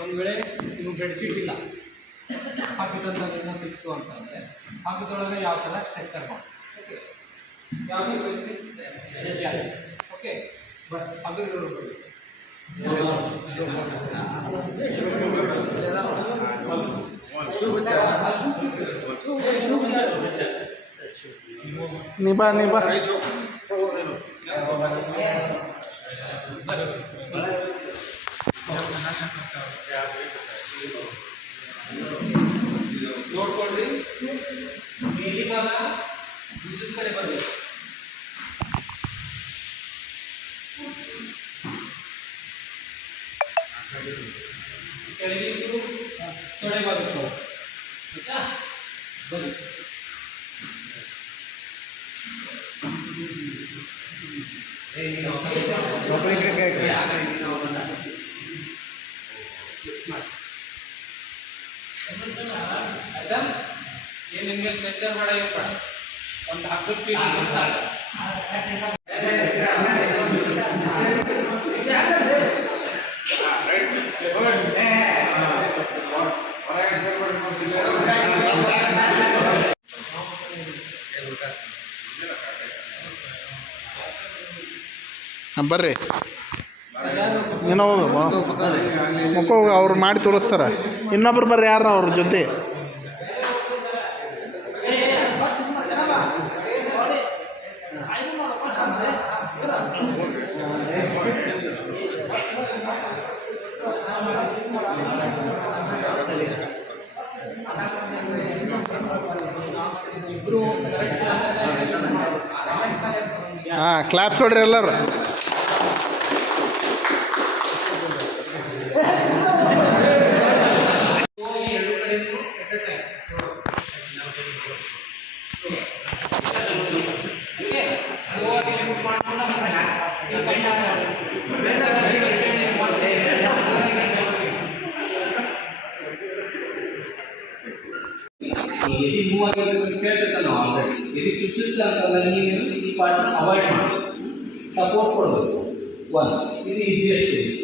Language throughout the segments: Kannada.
ಒಂದು ವೇಳೆ ನೀವು ಬೆಡ್ಶೀಟ್ ಇಲ್ಲ ಹಗ್ಗದಂತ ಏನೋ ಸಿಕ್ತು ಅಂತಂದರೆ ಹಗ್ಗದೊಳಗೆ ಯಾವ ಥರ ಸ್ಟ್ರಕ್ಚರ್ ಮಾಡಿ ಓಕೆ ಯಾವ ಓಕೆ ಬಟ್ ಹಗ್ಗದೊಳಗೆ ನಿಭಾ ನಿಭಾ ನೋಡ್ಕೊಳ್ರಿ ಮೇಲಿ ಭಾಗ ಭುಜದ ಕಡೆ ಬರಬೇಕು ಕೆಳಗಿದ್ದು ತೊಡೆ ಭಾಗಕ್ಕೆ ಆಯ್ತಾ ಬನ್ನಿ ಆಯ್ತಾ ಏನು ನಿಮಗೆ ಸ್ಟ್ರಕ್ಚರ್ ಬೇಡ ಏನು ಬೇಡ ಒಂದು ಹಗ್ಗದ ಪೀಸ್ ಸಾಕು ಬರ್ರಿ ಏನೋ ಮಕ್ಕಳು ಅವ್ರು ಮಾಡಿ ತೋರಿಸ್ತಾರ ಇನ್ನೊಬ್ರು ಬರ್ರಿ ಯಾರ ಅವ್ರ ಜೊತೆ ಹಾಂ ಕ್ಲಾಪ್ಸ್ ಹೊಡ್ರಿ ಎಲ್ಲರೂ ఇది మూవ్ ಆಗಿರೋದು ಹೇಳ್ತಿರ್ತಾನೆ ನಾವು ಆಲ್ರೆಡಿ ಇದು ಚುಚ್ಚಿಸ್ತಾ ಅಂತಂದ್ರೆ ನೀವು ಈ ಪಾರ್ಟ್ನ ಅವಾಯ್ಡ್ ಮಾಡಬೇಕು ಸಪೋರ್ಟ್ ಕೊಡಬೇಕು ಒನ್ ಇದು ಈಸಿಯೆಸ್ಟ್ ಸ್ಟೇಜ್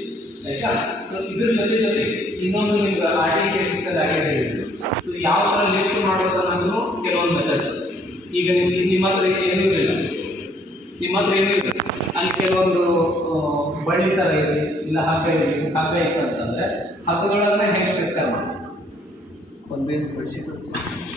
ಆಯಿತಾ ಸೊ ಇದ್ರ ಜೊತೆ ಇನ್ನೊಂದು ನಿಮ್ಗೆ ಆರ್ಟಿಫಿಷಿಯಲ್ ಆಗಿ ಹೇಳಿದ್ರು ಸೊ ಯಾವ ಥರ ಲಿಫ್ಟ್ ಮಾಡೋದು ಅನ್ನೋದು ಕೆಲವೊಂದು ಮೆಥಡ್ಸ್ ಈಗ ನಿಮ್ಮ ಹತ್ರ ಏನೂ ಇಲ್ಲ ನಿಮ್ಮ ಹತ್ರ ಏನೂ ಇಲ್ಲ ಅಲ್ಲಿ ಕೆಲವೊಂದು ಬಳ್ಳಿ ಥರ ಇದೆ ಇಲ್ಲ ಹಗ್ಗ ಇತ್ತು ಅಂತಂದರೆ ಹಗ್ಗದೊಳಗನೆ ಹೆಂಗೆ ಸ್ಟ್ರಕ್ಚರ್ ಮಾಡಿ ಒಂದೇನು ಬೆಡ್ಶೀಟ್